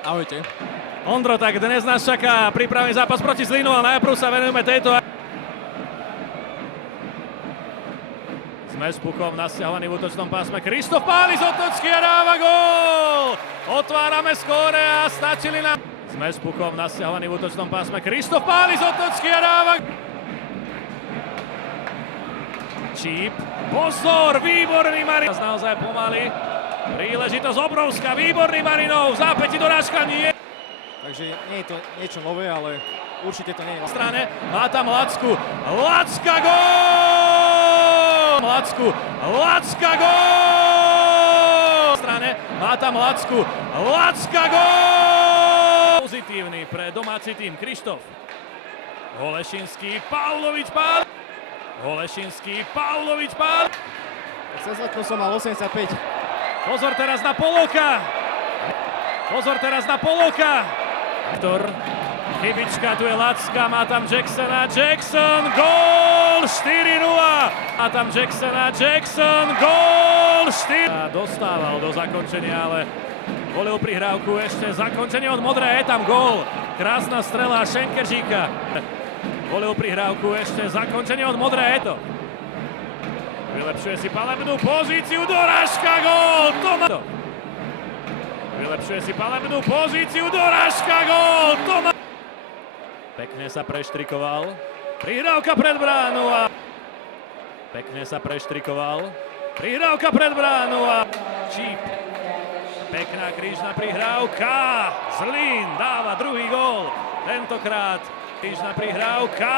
Ahojte. Ondro, tak dnes nás čaká prípravný zápas proti Zlínu, ale najprv sa venujeme tejto. Sme s pukom nasťahovaný v útočnom pásme. Krištof páli z otočky a dáva gól! Otvárame skóre a stačili nám. Sme s pukom nasťahovaný v útočnom pásme. Krištof páli z otočky a dáva. Číp. Pozor, výborný Marinov. Naozaj pomaly. Príležitosť obrovská, výborný Marinov. V zápäti dorážka nie. Takže nie je to niečo nové, ale určite to nie je. Strane, má tam Lacku. Lacka gól! Lacka gól! Strane, má tam Lacku. Lacka gól! Pozitívny pre domáci tým Krištof. Holešinský, Pavlovič pál. Holešinský, Pavlovič pál. Cez letko som mal 85. Pozor teraz na Polovka. Pozor teraz na Polovka. Viktor, chybička, tu je Lacka, má tam Jacksona. Jackson, gól 4-0. Má tam Jackson, gól 4. Dostával do zakončenia, ale volil prihrávku ešte. Zakončenie od Modrej, je tam gól. Krásna strela Šenkeržíka. Volil prihrávku ešte. Zakončenie od Modrej, je to. Vylepšuje si palebnú pozíciu, dorážka, gól! Vylepšuje si palebnú pozíciu, dorážka, gól! Pekne sa preštrikoval. Prihrávka pred bránu a... Pekne sa preštrikoval. Prihrávka pred bránu a... Číp. Pekná krížna prihrávka. Zlín dáva druhý gól. Tentokrát krížna prihrávka.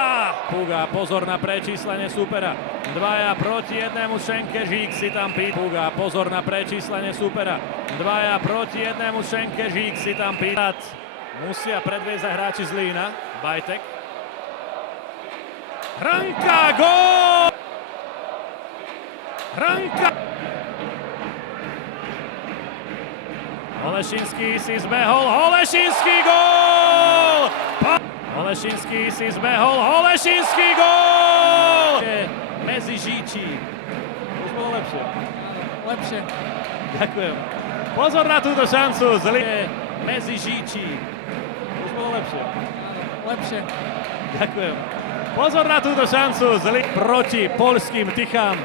Puga, pozor na prečíslenie supera. Dvaja proti jednému, Šenkežík si tam pýta. Puga, pozor na prečíslenie supera. Dvaja proti jednému, Šenkežík si tam pýta. Musia predviesť aj hráči Zlína. Bajtek. Hranka, gól! Hranka! Holešinský si zbehol, Holešinský gól! Holešinský si zbehol, Holešinský gól! Medzi Žíčí. Už bolo lepšie. Lepšie. Ďakujem. Pozor na túto šancu. Zlín. Medzi Žíčí. Už bolo lepšie. Lepšie. Ďakujem. Pozor na túto šancu. Zlín proti poľským Tychám.